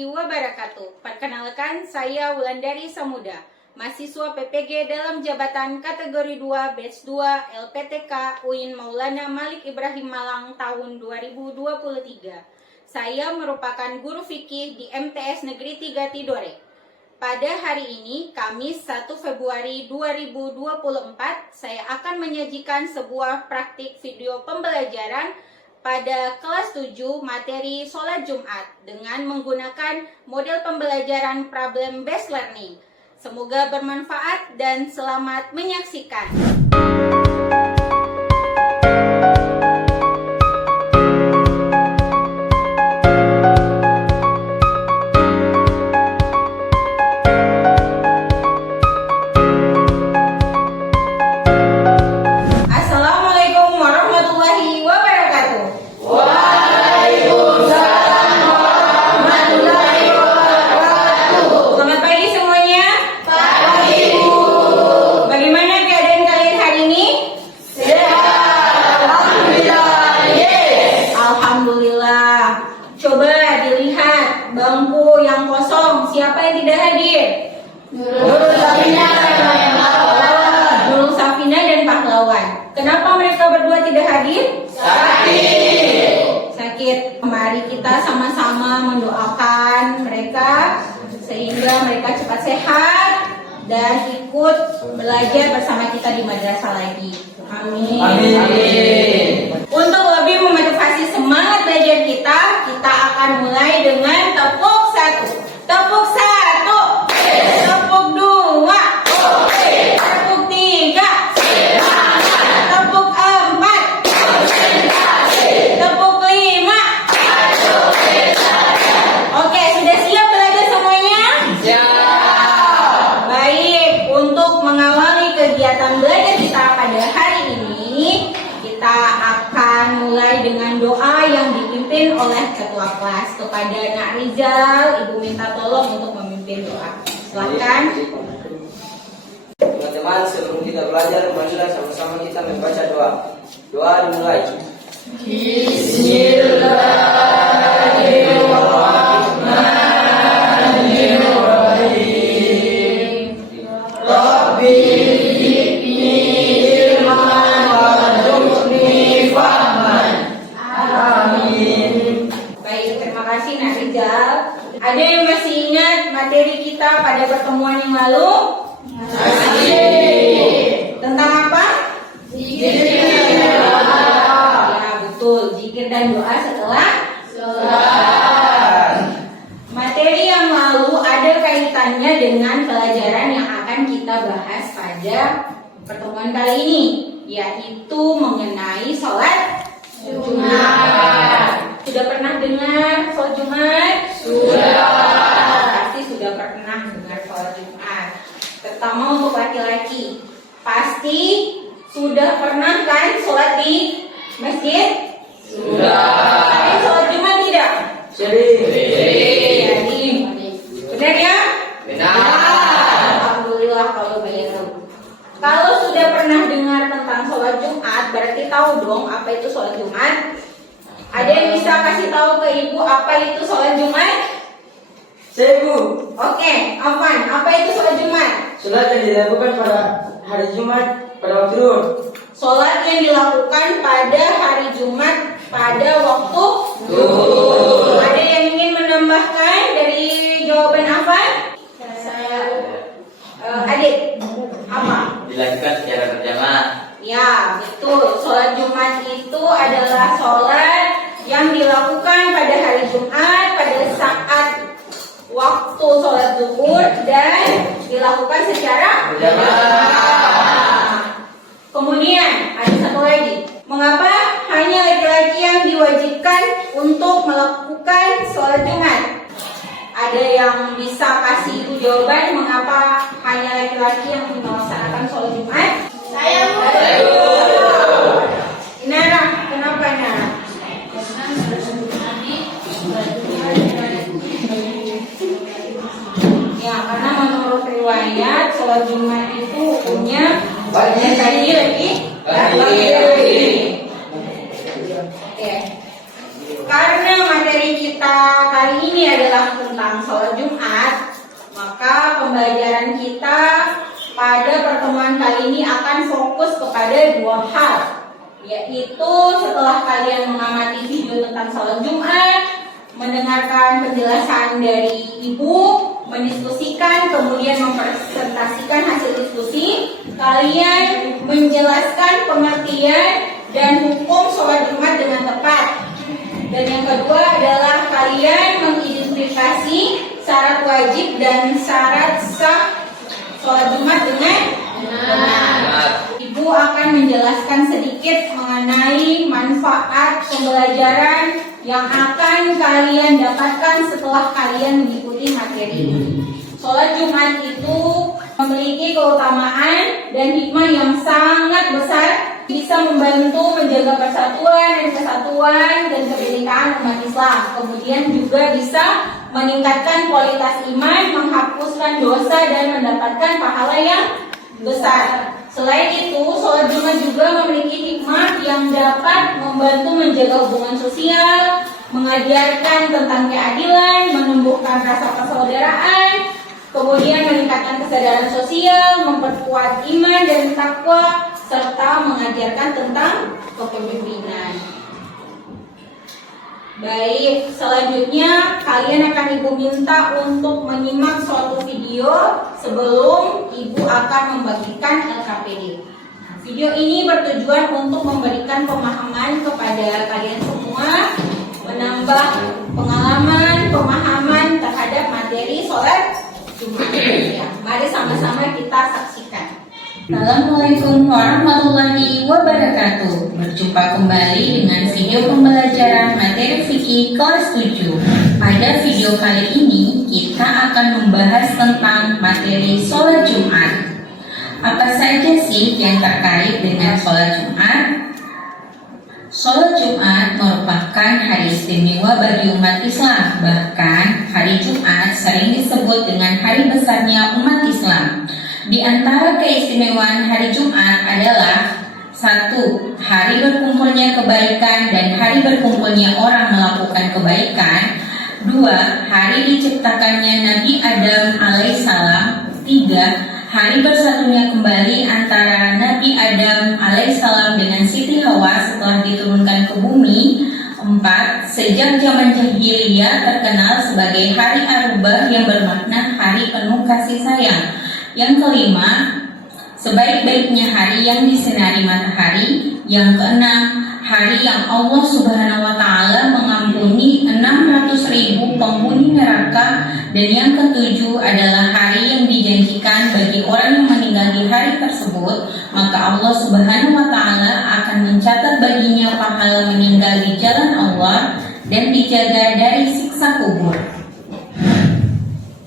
warahmatullahi wabarakatuh. Perkenalkan, saya Wulandari Samuda, mahasiswa PPG dalam jabatan kategori 2 batch 2 LPTK UIN Maulana Malik Ibrahim Malang tahun 2023. Saya merupakan guru fikih di MTS Negeri 3 Tidore. Pada hari ini, Kamis 1 Februari 2024, saya akan menyajikan sebuah praktik video pembelajaran pada kelas 7 materi sholat Jumat dengan menggunakan model pembelajaran problem based learning. Semoga bermanfaat dan selamat menyaksikan. Coba dilihat bangku yang kosong, siapa yang tidak hadir? Nurul Safina dan Pahlawan. Kenapa mereka berdua tidak hadir? Sakit. Mari kita sama-sama mendoakan mereka sehingga mereka cepat sehat dan ikut belajar bersama kita di madrasah lagi. Amin. Amin. Untuk lebih memotivasi semangat belajar kita akan mulai dengan tepuk 1, tepuk 1, tepuk 2, tepuk 3, tepuk 4, tepuk 5. Oke, sudah siap belajar semuanya? Siap. Baik, untuk mengawali kegiatan belajar kita pada hari ini, kita akan mulai dengan doa yang dipimpin oleh ketua kelas. Kepada Nak Rizal, Ibu minta tolong untuk memimpin doa. Silakan. Teman-teman, sebelum kita belajar, marilah sama-sama kita membaca doa. Doa dimulai. Bismillahirrahmanirrahim. Rabbi ada yang masih ingat materi kita pada pertemuan yang lalu? Masih. Tentang apa? Zikir dan doa. Ya, betul. Zikir dan doa setelah sholat. Materi yang lalu ada kaitannya dengan pelajaran yang akan kita bahas pada pertemuan kali ini, yaitu mengenai sholat Jumat. Sudah pernah dengar sholat Jumat? Sudah. Pasti sudah pernah dengar sholat Jumat. Terutama untuk laki-laki. Pasti sudah pernah kan sholat di masjid? Sudah. Tapi sholat Jumat tidak? Sering. Benar ya? Benar. Alhamdulillah kalau begitu. Kalau sudah pernah dengar tentang sholat Jumat, berarti tahu dong apa itu sholat Jumat? Ada yang bisa kasih tahu ke ibu apa itu sholat Jumat? Saya ibu. Oke, Afwan, apa itu sholat Jumat? Sholat yang dilakukan pada hari Jumat pada waktu zuhur. Sholat yang dilakukan pada hari Jumat pada waktu zuhur. Ada yang ingin menambahkan dari jawaban Afwan? Saya. Adik, apa? Dilakukan secara berjamaah. Ya, betul. Sholat Jumat itu adalah sholat yang dilakukan pada hari Jumat pada saat waktu sholat zuhur dan dilakukan secara berjamaah. Kemudian ada satu lagi. Mengapa hanya laki-laki yang diwajibkan untuk melakukan sholat Jumat? Ada yang bisa kasih ibu jawaban mengapa hanya laki-laki yang melaksanakan sholat Jumat? Saya. Nara, kenapa Nara? Ya, karena menurut riwayat sholat Jumat itu hukumnya laki-laki. Oke. Karena materi kita kali ini adalah tentang sholat Jumat, maka pembelajaran kita pada pertemuan kali ini akan fokus kepada dua hal, yaitu setelah kalian mengamati video tentang sholat Jumat, mendengarkan penjelasan dari ibu, mendiskusikan, kemudian mempresentasikan hasil diskusi, kalian menjelaskan pengertian dan hukum sholat Jumat dengan tepat. Dan yang kedua adalah kalian mengidentifikasi syarat wajib dan syarat sah sholat Jumat dengan benar. Ibu akan menjelaskan sedikit mengenai manfaat pembelajaran yang akan kalian dapatkan setelah kalian mengikuti materi ini. Sholat Jumat itu memiliki keutamaan dan hikmah yang sangat besar, bisa membantu menjaga persatuan dan kesatuan dan kebinekaan umat Islam. Kemudian juga bisa meningkatkan kualitas iman, menghapuskan dosa dan mendapatkan pahala yang besar. Selain itu, sholat Jumat juga memiliki hikmah yang dapat membantu menjaga hubungan sosial, mengajarkan tentang keadilan, menumbuhkan rasa persaudaraan, kemudian meningkatkan kesadaran sosial, memperkuat iman dan takwa, serta mengajarkan tentang kepemimpinan. Baik, selanjutnya kalian akan ibu minta untuk menyimak suatu video sebelum ibu akan membagikan LKPD. Video ini bertujuan untuk memberikan pemahaman kepada kalian semua, menambah pengalaman, pemahaman terhadap materi sholat Jumat. Ya, mari sama-sama kita saksikan. Assalamualaikum warahmatullahi wabarakatuh. Berjumpa kembali dengan video pembelajaran materi fikih kelas 7. Pada video kali ini kita akan membahas tentang materi sholat Jumat. Apa saja sih yang terkait dengan sholat Jumat? Sholat Jumat merupakan hari istimewa bagi umat Islam. Bahkan hari Jumat sering disebut dengan hari besarnya umat Islam. Di antara keistimewaan hari Jumat adalah 1. Hari berkumpulnya kebaikan dan hari berkumpulnya orang melakukan kebaikan. 2. Hari diciptakannya Nabi Adam alaihissalam. 3. Hari bersatunya kembali antara Nabi Adam alaihissalam dengan Siti Hawa setelah diturunkan ke bumi. 4. Sejak zaman jahiliyah terkenal sebagai hari Arubah yang bermakna hari penuh kasih sayang. Yang kelima, sebaik-baiknya hari yang disinari matahari. Yang keenam, hari yang Allah Subhanahu wa Ta'ala mengampuni 600.000 penghuni neraka. Dan yang ketujuh adalah hari yang dijanjikan bagi orang yang meninggal di hari tersebut, maka Allah Subhanahu wa Ta'ala akan mencatat baginya pahala meninggal di jalan Allah dan dijaga dari siksa kubur.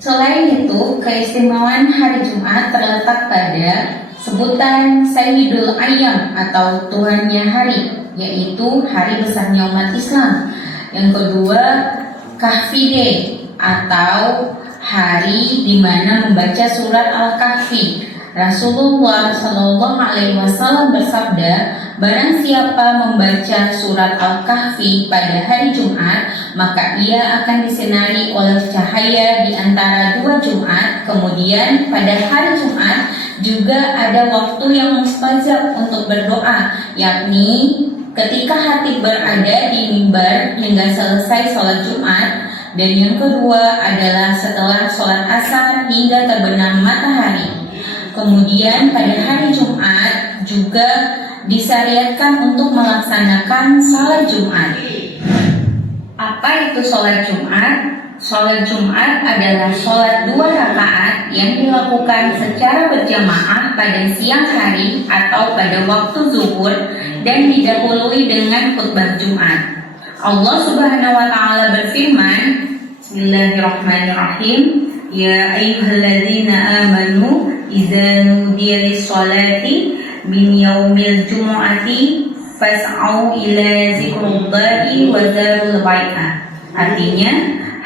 Selain itu, keistimewaan hari Jumat terletak pada sebutan Sayyidul Ayyam atau Tuhannya hari, yaitu hari besarnya umat Islam. Yang kedua, Kahfi Day atau hari di mana membaca surat Al-Kahfi. Rasulullah Shallallahu Alaihi Wasallam bersabda, barang siapa membaca surat Al-Kahfi pada hari Jumat, maka ia akan disinari oleh cahaya di antara dua Jumat. Kemudian pada hari Jumat juga ada waktu yang mustajab untuk berdoa, yakni ketika hatib berada di mimbar hingga selesai sholat Jumat. Dan yang kedua adalah setelah sholat asar hingga terbenam matahari. Kemudian pada hari Jumat juga disyariatkan untuk melaksanakan sholat Jumat. Apa itu sholat Jumat? Sholat Jumat adalah sholat 2 rakaat yang dilakukan secara berjamaah pada siang hari atau pada waktu zuhur dan didahului dengan khutbah Jumat. Allah Subhanahu wa Ta'ala berfirman, Bismillahirrahmanirrahim, Ya ayyuhalladzina amanu idza nudiya lis-sholati min yaumil jumu'ati fas'au ila zikrullahi wa dzarul bai'ah. Artinya,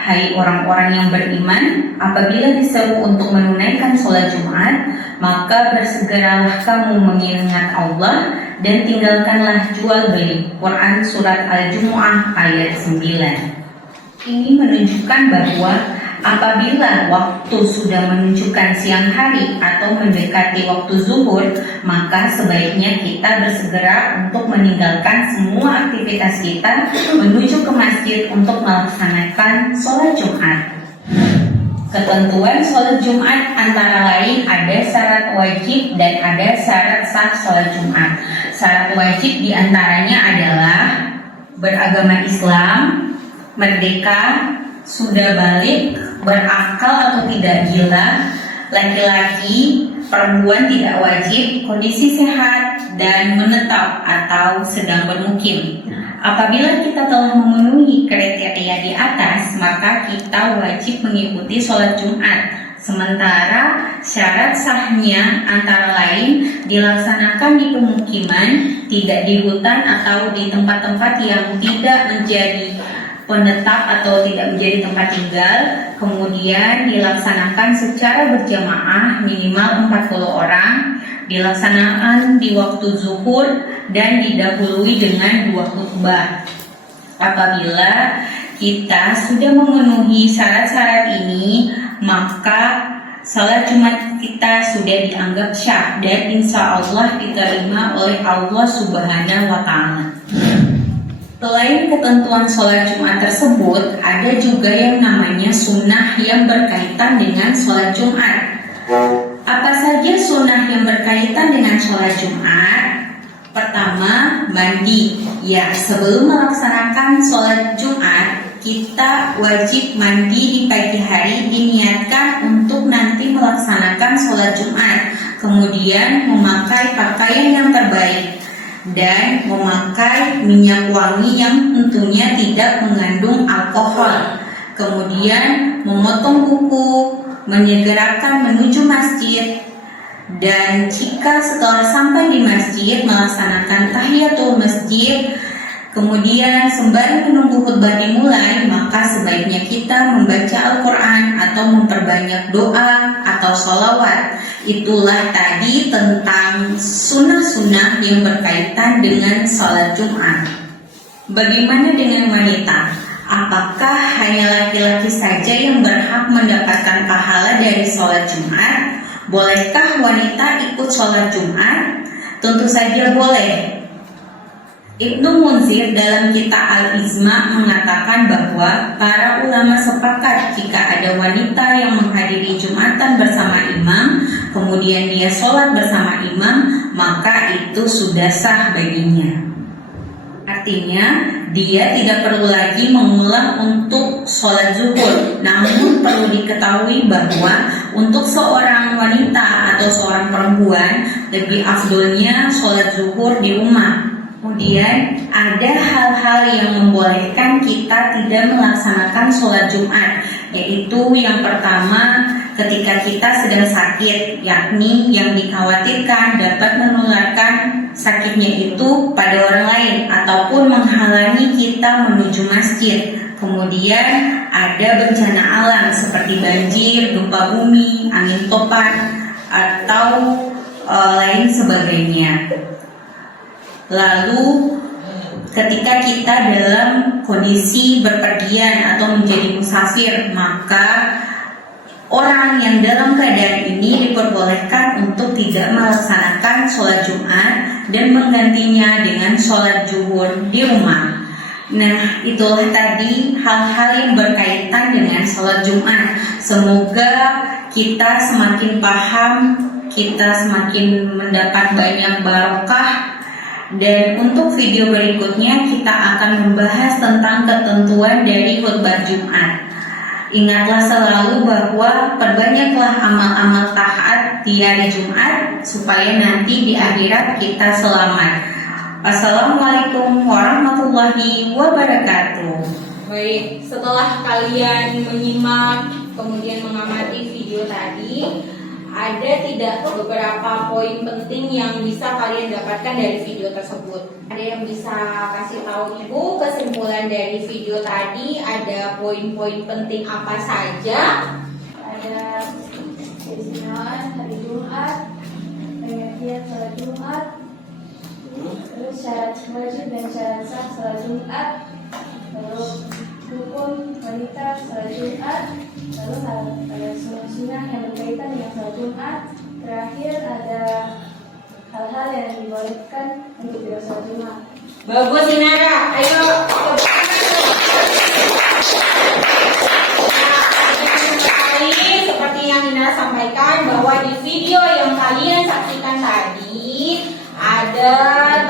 hai orang-orang yang beriman, apabila diseru untuk menunaikan sholat Jumat, maka bersegeralah kamu mengingat Allah dan tinggalkanlah jual beli. Quran Surat Al-Jumu'ah ayat 9. Ini menunjukkan bahwa Apabila waktu sudah menunjukkan siang hari atau mendekati waktu zuhur, maka sebaiknya kita bersegera untuk meninggalkan semua aktivitas kita menuju ke masjid untuk melaksanakan sholat Jumat. Ketentuan sholat Jumat antara lain ada syarat wajib dan ada syarat sah sholat Jumat. Syarat wajib diantaranya adalah beragama Islam, merdeka, sudah balik, berakal atau tidak gila, laki-laki, perempuan tidak wajib, kondisi sehat, dan menetap atau sedang bermukim. Apabila kita telah memenuhi kriteria di atas, maka kita wajib mengikuti sholat Jumat. Sementara syarat sahnya antara lain dilaksanakan di pemukiman, tidak di hutan atau di tempat-tempat yang tidak menjadi penetap atau tidak menjadi tempat tinggal, kemudian dilaksanakan secara berjamaah minimal 40 orang, dilaksanakan di waktu zuhur dan didahului dengan 2 khutbah. Apabila kita sudah memenuhi syarat-syarat ini, maka salat Jumat kita sudah dianggap syah dan insya Allah diterima oleh Allah Subhanahu wa Ta'ala. Selain ketentuan sholat Jumat tersebut, ada juga yang namanya sunnah yang berkaitan dengan sholat Jumat. Apa saja sunnah yang berkaitan dengan sholat Jumat? Pertama, mandi. Ya, sebelum melaksanakan sholat Jumat, kita wajib mandi di pagi hari, diniatkan untuk nanti melaksanakan sholat Jumat. Kemudian memakai pakaian yang terbaik dan memakai minyak wangi yang tentunya tidak mengandung alkohol. Kemudian memotong kuku, menyegerakan menuju masjid, dan jika setelah sampai di masjid melaksanakan tahiyatul masjid, kemudian sembari menunggu khutbah dimulai, maka sebaiknya kita membaca Al-Quran atau memperbanyak doa atau sholawat. Itulah tadi tentang sunnah-sunnah yang berkaitan dengan sholat Jumat. Bagaimana dengan wanita? Apakah hanya laki-laki saja yang berhak mendapatkan pahala dari sholat Jumat? Bolehkah wanita ikut sholat Jumat? Tentu saja boleh. Ibnu Munzir dalam kitab Al-Ijma mengatakan bahwa para ulama sepakat jika ada wanita yang menghadiri Jumatan bersama imam, kemudian dia sholat bersama imam, maka itu sudah sah baginya. Artinya dia tidak perlu lagi mengulang untuk sholat zuhur. Namun perlu diketahui bahwa untuk seorang wanita atau seorang perempuan lebih afdolnya sholat zuhur di rumah. Kemudian ada hal-hal yang membolehkan kita tidak melaksanakan sholat Jumat, yaitu yang pertama ketika kita sedang sakit, yakni yang dikhawatirkan dapat menularkan sakitnya itu pada orang lain ataupun menghalangi kita menuju masjid. Kemudian ada bencana alam seperti banjir, gempa bumi, angin topan, atau lain sebagainya. Lalu ketika kita dalam kondisi berpergian atau menjadi musafir, maka orang yang dalam keadaan ini diperbolehkan untuk tidak melaksanakan sholat Jumat dan menggantinya dengan sholat zuhur di rumah. Nah, itulah tadi hal-hal yang berkaitan dengan sholat Jumat. Semoga kita semakin paham, kita semakin mendapat banyak barokah. Dan untuk video berikutnya kita akan membahas tentang ketentuan dari khutbah Jumat. Ingatlah selalu bahwa perbanyaklah amal-amal taat di hari Jumat supaya nanti di akhirat kita selamat. Assalamualaikum warahmatullahi wabarakatuh. Baik, setelah kalian menyimak kemudian mengamati video tadi, ada tidak beberapa poin penting yang bisa kalian dapatkan dari video tersebut? Ada yang bisa kasih tahu Ibu kesimpulan dari video tadi? Ada poin-poin penting apa saja? Ada keistimewaan hari Jumat, pengertian sholat Jumat, terus syarat wajib dan syarat sah sholat Jumat, terus rukun ataupun wanita salat Jumat. Lalu ada sunnah-sunnah yang berkaitan dengan salat Jumat. Terakhir ada hal-hal yang dibolehkan untuk tidak salat Jumat. Bagus Inara, ayo. Seperti yang Inara sampaikan bahwa di video yang kalian saksikan tadi ada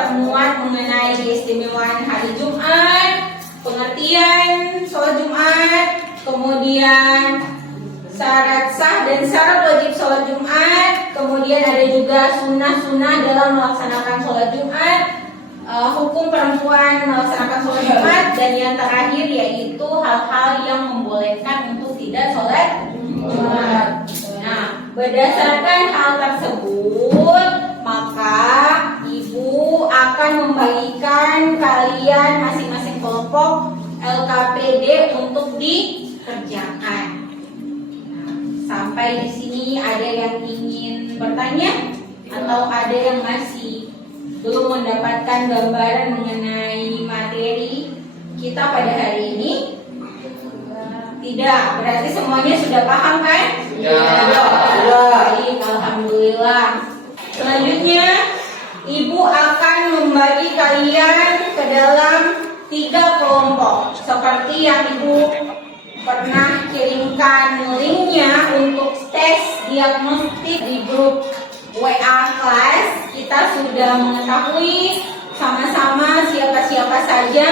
temuan mengenai keistimewaan hari Jumat, pengertian sholat Jumat, kemudian syarat sah dan syarat wajib sholat Jumat, kemudian ada juga sunnah-sunnah dalam melaksanakan sholat Jumat, hukum perempuan melaksanakan sholat Jumat, dan yang terakhir yaitu hal-hal yang membolehkan untuk tidak sholat Jumat. Nah, berdasarkan hal tersebut, maka ibu akan membagikan kalian masing-masing kelompok LKPD untuk dikerjakan. Nah, sampai di sini ada yang ingin bertanya atau ada yang masih belum mendapatkan gambaran mengenai materi kita pada hari ini? Tidak, berarti semuanya sudah paham kan? Sudah. Baik, alhamdulillah. Selanjutnya, ibu akan membagi kalian ke dalam 3 kelompok. Seperti yang ibu pernah kirimkan linknya untuk tes diagnostik di grup WA kelas. Kita sudah mengetahui sama-sama siapa-siapa saja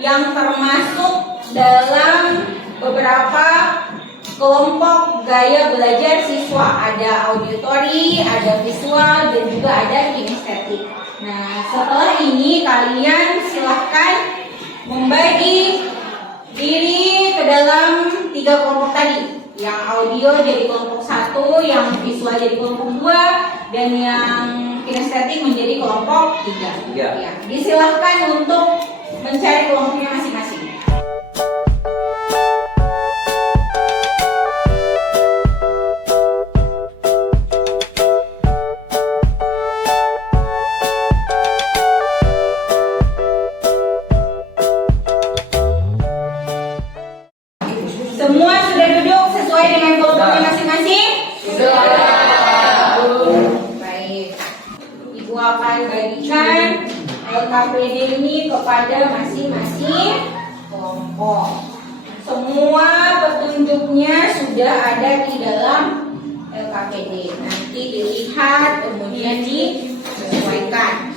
yang termasuk dalam beberapa kelompok gaya belajar siswa. Ada auditori, ada visual, dan juga ada kinestetik. Nah, setelah ini kalian silahkan membagi diri ke dalam 3 kelompok tadi. Yang audio jadi kelompok 1, yang visual jadi kelompok 2, dan yang kinestetik menjadi kelompok 3. Ya, disilahkan untuk mencari kelompoknya masing-masing. Semua sudah duduk sesuai dengan kelompoknya masing-masing? Sudah. Baik. Ibu akan bagikan LKPD ini kepada masing-masing kelompok. Semua petunjuknya sudah ada di dalam LKPD. Nanti dilihat kemudian disesuaikan.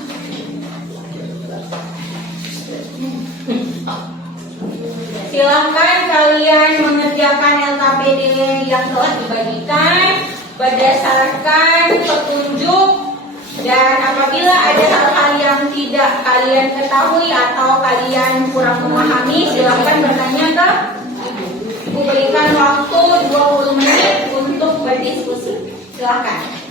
Silahkan kalian mengerjakan LKPD yang telah dibagikan berdasarkan petunjuk, dan apabila ada hal-hal yang tidak kalian ketahui atau kalian kurang memahami, silahkan bertanya ke ibu. Ibu berikan waktu 20 menit untuk berdiskusi. Silahkan.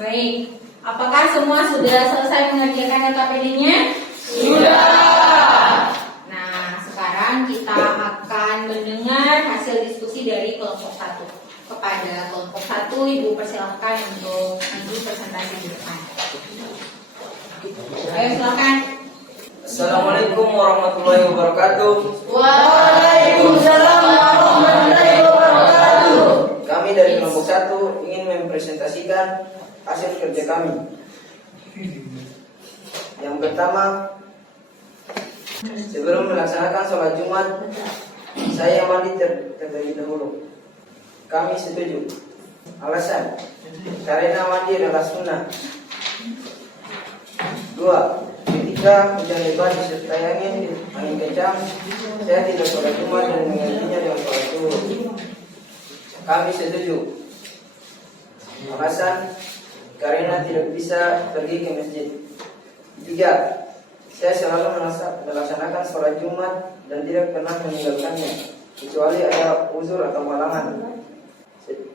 Baik, apakah semua sudah selesai mengerjakan LKPD-nya? Sudah. Nah, sekarang kita akan mendengar hasil diskusi dari kelompok 1. Kepada kelompok 1, Ibu persilahkan untuk maju presentasi di depan. Ayo, silakan. Assalamualaikum warahmatullahi wabarakatuh. Waalaikumsalam warahmatullahi wabarakatuh. Kami dari kelompok 1 ingin mempresentasikan hasil kerja kami. Yang pertama, sebelum melaksanakan sholat Jumat, saya mandi terlebih dahulu. Kami setuju. Alasan, karena mandi adalah sunnah. 2. Ketika hujan lebat disertai angin kencang, saya tidak sholat Jumat dan menggantinya dengan sholat zuhur. Kami setuju. Alasan, karena tidak bisa pergi ke masjid. 3. Saya selalu melaksanakan sholat Jumat dan tidak pernah meninggalkannya, kecuali ada uzur atau halangan.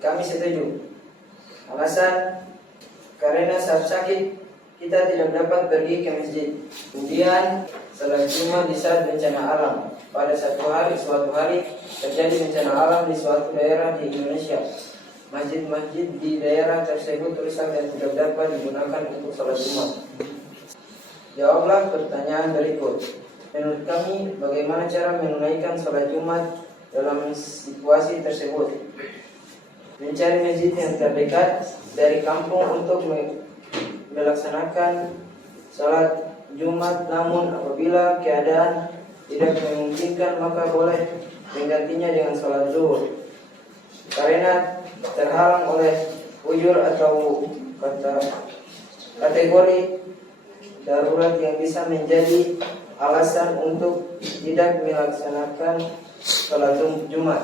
Kami setuju. Alasan, karena saat sakit kita tidak dapat pergi ke masjid. Kemudian sholat Jumat di saat bencana alam. Pada suatu hari terjadi bencana alam di suatu daerah di Indonesia. Masjid-masjid di daerah tersebut rusak dan tidak dapat digunakan untuk sholat Jumat. Jawablah pertanyaan berikut. Menurut kami, bagaimana cara menunaikan sholat Jumat dalam situasi tersebut? Mencari masjid yang terdekat dari kampung untuk melaksanakan sholat Jumat, namun apabila keadaan tidak memungkinkan maka boleh menggantinya dengan sholat zuhur. Karena terhalang oleh ujur atau kategori darurat yang bisa menjadi alasan untuk tidak melaksanakan sholat Jumat.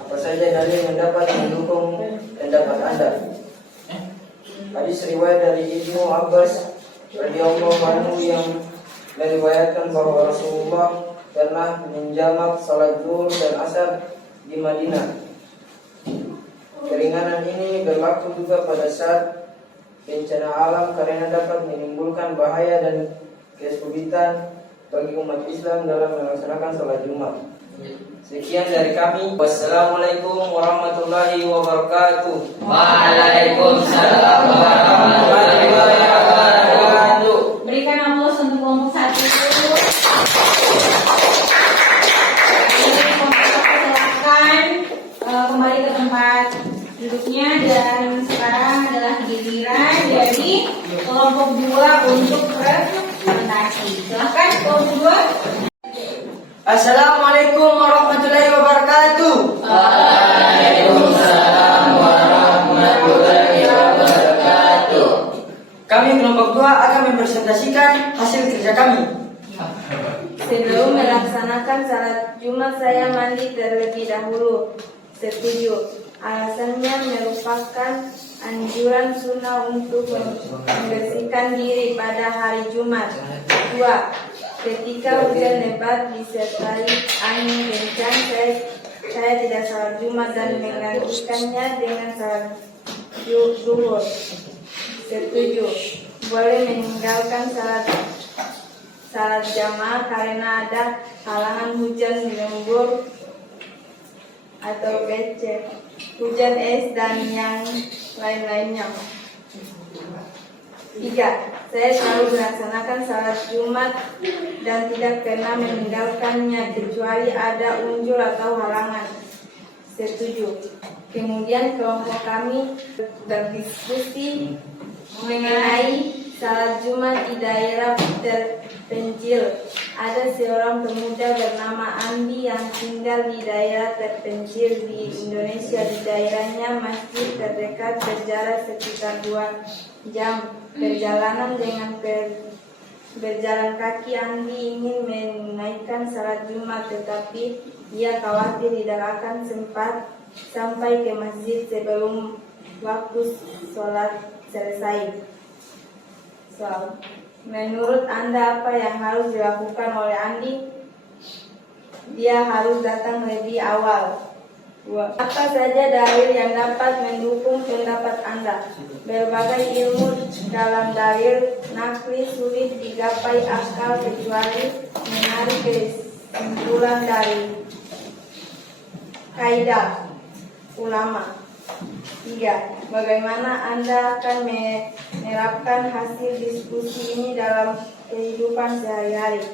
Apa saja dalil yang dapat mendukung pendapat Anda? Hadis riwayat dari Ibnu Abbas radhiyallahu anhu yang meriwayatkan bahwa Rasulullah pernah menjamak salat zuhur dan asar di Madinah. Keringanan ini berlaku juga pada saat bencana alam karena dapat menimbulkan bahaya dan kesulitan bagi umat Islam dalam melaksanakan salat Jumat. Sekian dari kami. Wassalamualaikum warahmatullahi wabarakatuh. Waalaikumsalam warahmatullahi wabarakatuh. Berikan aplaus untuk kelompok 1. Silakan kembali ke tempat duduknya dan sekarang adalah giliran dari kelompok 2 untuk presentasi. Silakan kelompok 2. Assalamualaikum warahmatullahi wabarakatuh. Waalaikumsalam warahmatullahi wabarakatuh. Kami kelompok 2 akan mempresentasikan hasil kerja kami. Sebelum melaksanakan salat Jumat saya mandi terlebih dahulu. Setuju. Alasannya merupakan anjuran sunnah untuk membersihkan diri pada hari Jumat. 2. Ketika hujan lebat disertai angin kencang, saya tidak salat Jumat dan menggantikannya dengan salat zuhur. Setuju. Boleh meninggalkan salat jamaah karena ada halangan hujan lembur atau becek, hujan es dan yang lain-lainnya. 3. Saya selalu melaksanakan salat Jumat dan tidak pernah meninggalkannya kecuali ada unjur atau halangan. Setuju. Kemudian kelompok kami berdiskusi mengenai salat Jumat di daerah terpencil. Ada seorang pemuda bernama Andi yang tinggal di daerah terpencil di Indonesia. Di daerahnya masjid terdekat berjarak sekitar 2 jam perjalanan. Dengan berjalan kaki, Andi ingin menaikkan salat Jumat, tetapi ia khawatir tidak akan sempat sampai ke masjid sebelum waktu sholat selesai. Menurut Anda apa yang harus dilakukan oleh Andi? Dia harus datang lebih awal. Apa saja dalil yang dapat mendukung pendapat Anda? Berbagai ilmu dalam dalil nakli sulit digapai akal kecuali menarik kesimpulan dari kaidah ulama. 3. Bagaimana Anda akan menerapkan hasil diskusi ini dalam kehidupan sehari-hari?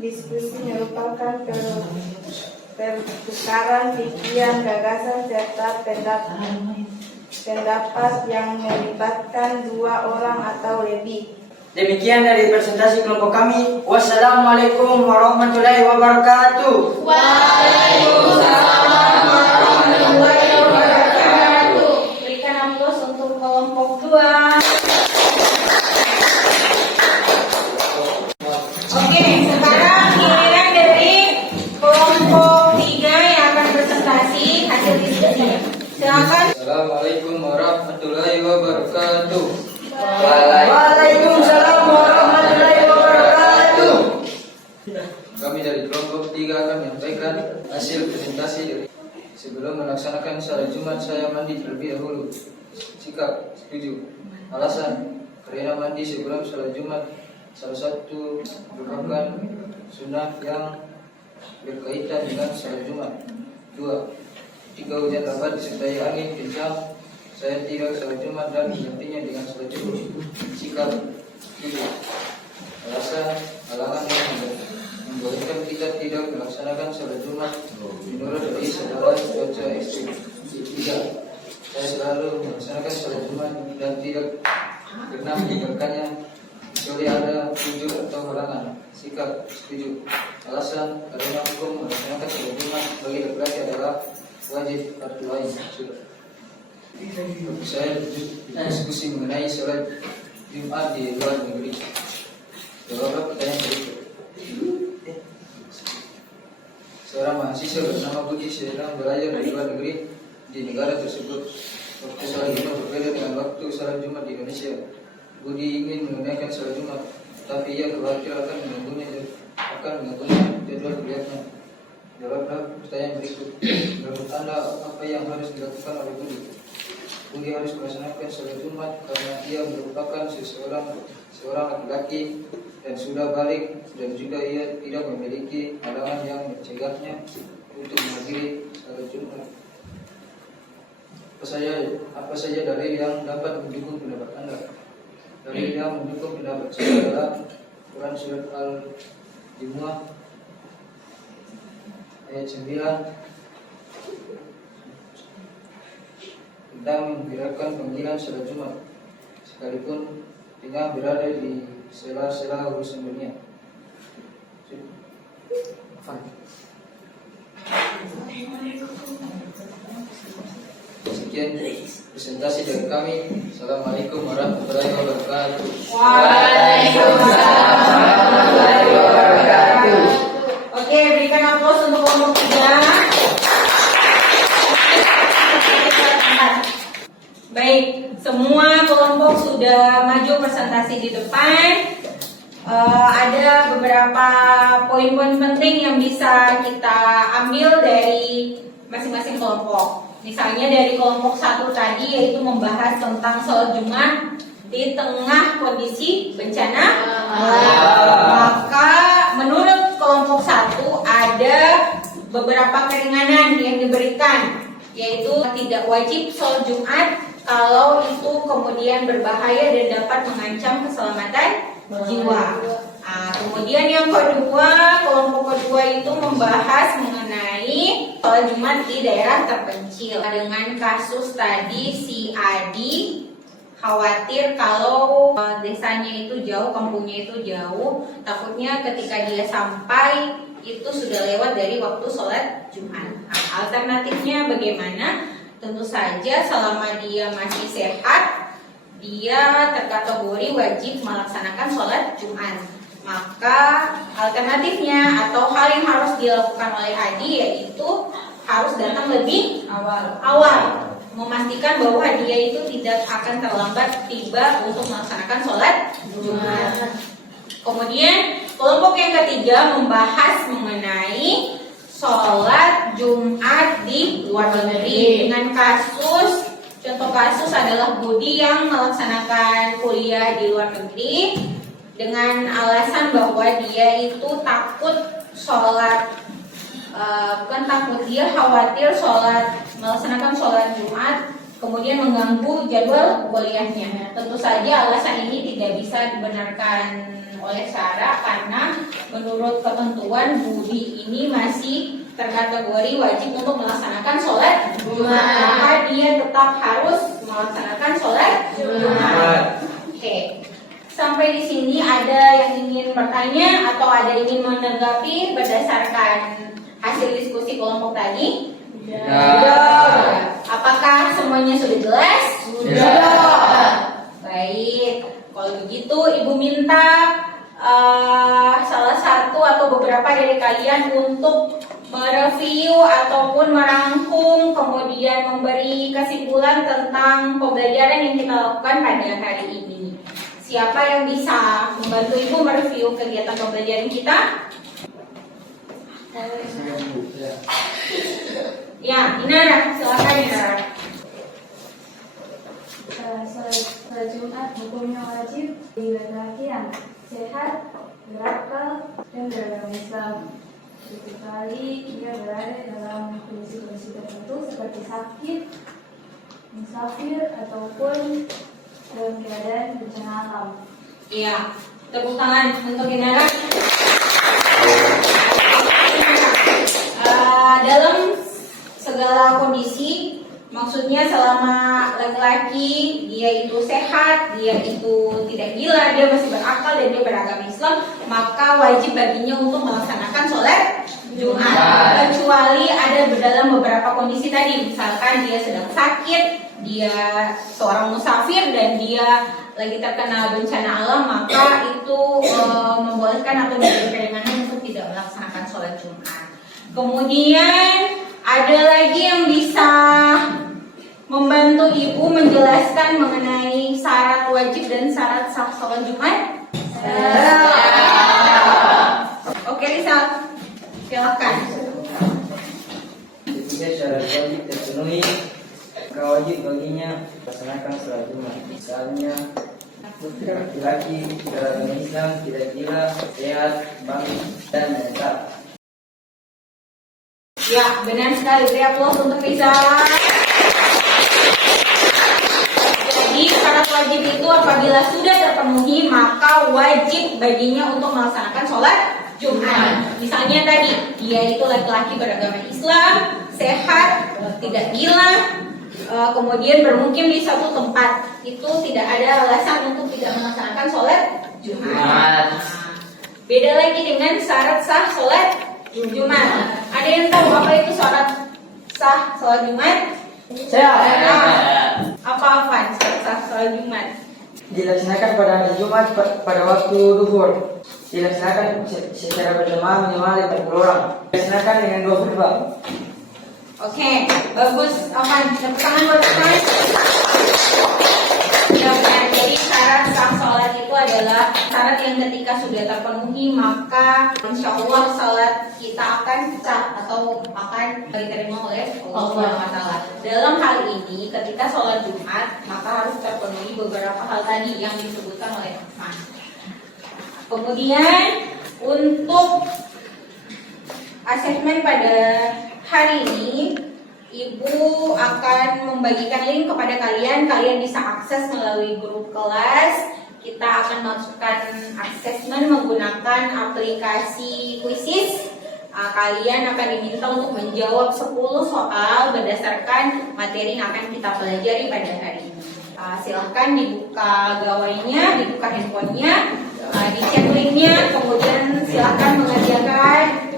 Diskusi merupakan pertukaran pikiran, gagasan, serta pendapat yang melibatkan 2 orang atau lebih. Demikian dari presentasi kelompok kami. Wassalamualaikum warahmatullahi wabarakatuh. Waalaikumsalam warahmatullahi wabarakatuh. Berikan aplaus untuk kelompok 2. Oke, sekarang giliran dari kelompok 3 yang akan presentasi hasil diskusinya. Silakan. Assalamualaikum warahmatullahi wabarakatuh. Waalaikumsalam warahmatullahi wabarakatuh. Kami dari kelompok 3 akan menyampaikan hasil presentasi dari sebelum melaksanakan salat Jumat saya mandi terlebih dahulu. Sikap setuju. Alasan karena mandi sebelum salat Jumat salah satu merupakan sunnah yang berkaitan dengan salat Jumat. 2. Ketika hujan lebat disertai angin kencang, saya tidak salat Jumat dan menggantinya dengan salat Jumat. Sikap setuju. Alasan halangan yang membolehkan kita tidak melaksanakan salat Jumat menurut dari saudara cuaca ekstrim. 3. Saya selalu melaksanakan salat Jumat dan tidak pernah meninggalkannya kecuali ada uzur atau halangan. Sikap setuju. Alasan karena hukum melaksanakan salat Jumat bagi laki-laki adalah wajib fardu ain. Saya diskusi mengenai salat Jumat di luar negeri. Jawab pertanyaan berikut. Seorang mahasiswa bernama Budi sedang belajar di luar negeri di negara tersebut. Waktu salat Jumat berbeda dengan waktu salat Jumat di Indonesia. Budi ingin menunaikan salat Jumat, tapi ia khawatir akan mengganggunya jadwal kuliahnya. Jawablah pertanyaan berikut. Menurut Anda, apa yang harus dilakukan oleh Budi? Budi harus melaksanakan salat Jumat karena ia merupakan seorang laki-laki dan sudah balik, dan juga ia tidak memiliki halangan yang mencegahnya untuk menghadiri salat Jumat. Apa saja dalil yang dapat mendukung pendapat Anda? Dalil yang mendukung pendapat saya adalah Quran surat Al-Jumu'ah ayat 9 tentang membiarkan panggilan salat Jumat sekalipun tengah berada di sela-sela urusan dunia. Sekian presentasi dari kami. Assalamualaikum warahmatullahi wabarakatuh. Waalaikumsalam warahmatullahi wabarakatuh. Oke, berikan aplaus untuk kelompok 3. Baik, semua kelompok sudah maju presentasi di depan. Ada beberapa poin-poin penting yang bisa kita ambil dari masing-masing kelompok. Misalnya dari kelompok 1 tadi, yaitu membahas tentang salat Jumat di tengah kondisi bencana. Maka menurut kelompok 1 ada beberapa keringanan yang diberikan, yaitu tidak wajib salat Jumat kalau itu kemudian berbahaya dan dapat mengancam keselamatan jiwa. Kemudian yang kedua, kelompok kedua itu membahas mengenai salat Jumat di daerah terpencil. Dengan kasus tadi, si Adi khawatir kalau desanya itu jauh, kampungnya itu jauh, takutnya ketika dia sampai itu sudah lewat dari waktu sholat Jumat. Alternatifnya bagaimana? Tentu saja selama dia masih sehat, dia terkategori wajib melaksanakan sholat Jumat. Maka alternatifnya atau hal yang harus dilakukan oleh Adi yaitu harus datang lebih awal, memastikan bahwa dia itu tidak akan terlambat tiba untuk melaksanakan sholat Jumat. Kemudian kelompok yang ketiga membahas mengenai sholat Jumat di luar negeri dengan kasus, contoh kasus adalah Budi yang melaksanakan kuliah di luar negeri dengan alasan bahwa dia itu takut sholat, bukan takut, dia khawatir melaksanakan sholat Jumat kemudian mengganggu jadwal kuliahnya. Tentu saja alasan ini tidak bisa dibenarkan oleh syara karena menurut ketentuan Budi ini masih terkategori wajib untuk melaksanakan sholat Jumat, maka dia tetap harus melaksanakan sholat Jumat. Oke. Sampai di sini ada yang ingin bertanya atau ada yang ingin menanggapi berdasarkan hasil diskusi kelompok tadi? Sudah. Apakah semuanya sudah jelas? Sudah. Baik. Kalau begitu Ibu minta salah satu atau beberapa dari kalian untuk mereview ataupun merangkum kemudian memberi kesimpulan tentang pembelajaran yang kita lakukan pada hari ini. Siapa yang bisa membantu Ibu mereview kegiatan pembelajaran kita? Ya, Inara, silakan Inara. Salat Jumat hukumnya wajib bagi laki-laki yang sehat, berakal, dan beragama Islam. Kecuali ia berada dalam kondisi-kondisi tertentu seperti sakit, musafir, ataupun dalam keadaan bencana alam. Iya, tepuk tangan untuk Inara. Dalam segala kondisi, maksudnya selama laki-laki dia itu sehat, dia itu tidak gila, dia masih berakal dan dia beragama Islam, maka wajib baginya untuk melaksanakan sholat Jumat. Kecuali ada dalam beberapa kondisi tadi, misalkan dia sedang sakit, dia seorang musafir dan dia lagi terkena bencana alam, maka itu membolehkan atau menjadi keringanan untuk tidak melaksanakan sholat Jumat. Kemudian ada lagi yang bisa membantu ibu menjelaskan mengenai syarat wajib dan syarat sah sholat Jumat? Oke, Rizal, silakan. Ketika syarat wajib terpenuhi, maka wajib baginya melaksanakan sholat Jumat. Misalnya, laki-laki beragama Islam, tidak gila, sehat, bangkit, dan menetap. Ya, benar sekali. Beri aplaus untuk Rizal. Jadi syarat wajib itu apabila sudah terpenuhi, maka wajib baginya untuk melaksanakan sholat Jumat. Misalnya tadi, dia itu laki-laki beragama Islam, sehat, tidak gila, kemudian bermukim di satu tempat, itu tidak ada alasan untuk tidak melaksanakan sholat Jumat. Beda lagi dengan syarat sah sholat Jumat. Ada yang tahu apa itu syarat sah sholat Jumat? Apa syarat sah sholat Jumat? Dilaksanakan pada hari Jumat pada waktu duhur. Dilaksanakan secara berjamaah minimal 50 orang. Dilaksanakan dengan 2 khutbah. Oke, bagus. Afan, tepuk tangan buat Afan. Ya, benar. Jadi syarat sah sholat itu adalah syarat yang ketika sudah terpenuhi, maka insya Allah sholat kita akan sah atau akan diterima oleh Allah SWT. Dalam hal ini, ketika sholat Jumat, maka harus terpenuhi beberapa hal tadi yang disebutkan oleh Afan. Kemudian untuk asesmen pada hari ini, Ibu akan membagikan link kepada kalian. Kalian bisa akses melalui grup kelas. Kita akan melakukan asesmen menggunakan aplikasi Quizzes. Kalian akan diminta untuk menjawab 10 soal berdasarkan materi yang akan kita pelajari pada hari ini. Silahkan dibuka gawainya, dibuka handphonenya, dicek linknya, kemudian silahkan mengerjakan.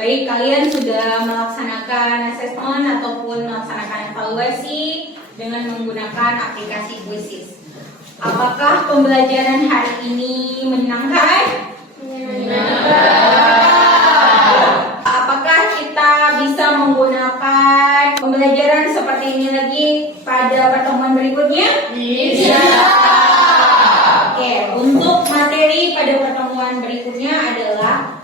Baik, kalian sudah melaksanakan asesmen ataupun melaksanakan evaluasi dengan menggunakan aplikasi Quizzes. Apakah pembelajaran hari ini menyenangkan? Menyenangkan. Apakah kita bisa menggunakan pembelajaran seperti ini lagi pada pertemuan berikutnya? Bisa. Oke, untuk materi pada pertemuan berikutnya adalah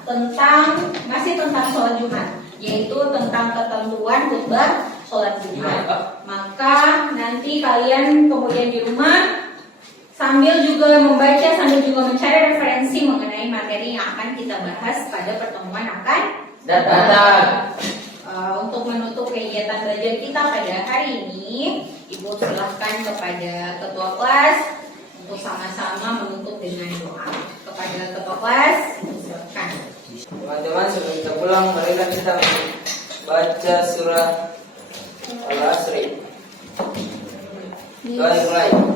masih tentang sholat Jumat, yaitu tentang ketentuan khutbah sholat Jumat. Maka nanti kalian kemudian di rumah sambil juga membaca, sambil juga mencari referensi mengenai materi yang akan kita bahas pada pertemuan akan datang. Untuk menutup kegiatan belajar kita pada hari ini, Ibu silahkan kepada ketua kelas untuk sama-sama menutup dengan doa. Kepada ketua kelas, silakan. Teman-teman, sebelum kita pulang, marilah kita baca surah Al-Asri. Mulai. Bismillahirrahmanirrahim.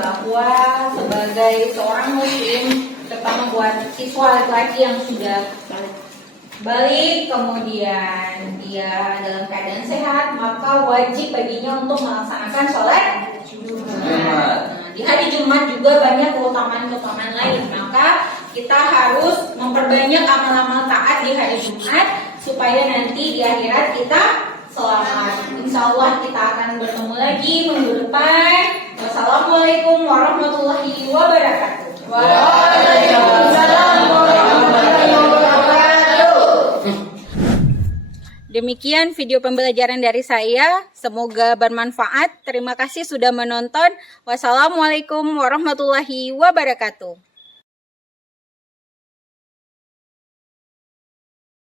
bahwa sebagai seorang muslim, terutama buat siswa laki-laki yang sudah balik kemudian dia dalam keadaan sehat, maka wajib baginya untuk melaksanakan sholat Jumat. Nah, di hari Jumat juga banyak keutamaan-keutamaan lain, maka kita harus memperbanyak amal-amal taat di hari Jumat supaya nanti di akhirat kita selamat. Insya Allah kita akan bertemu lagi minggu depan. Wassalamualaikum warahmatullahi wabarakatuh. Waalaikumsalam warahmatullahi wabarakatuh. Demikian video pembelajaran dari saya. Semoga bermanfaat. Terima kasih sudah menonton. Wassalamualaikum warahmatullahi wabarakatuh.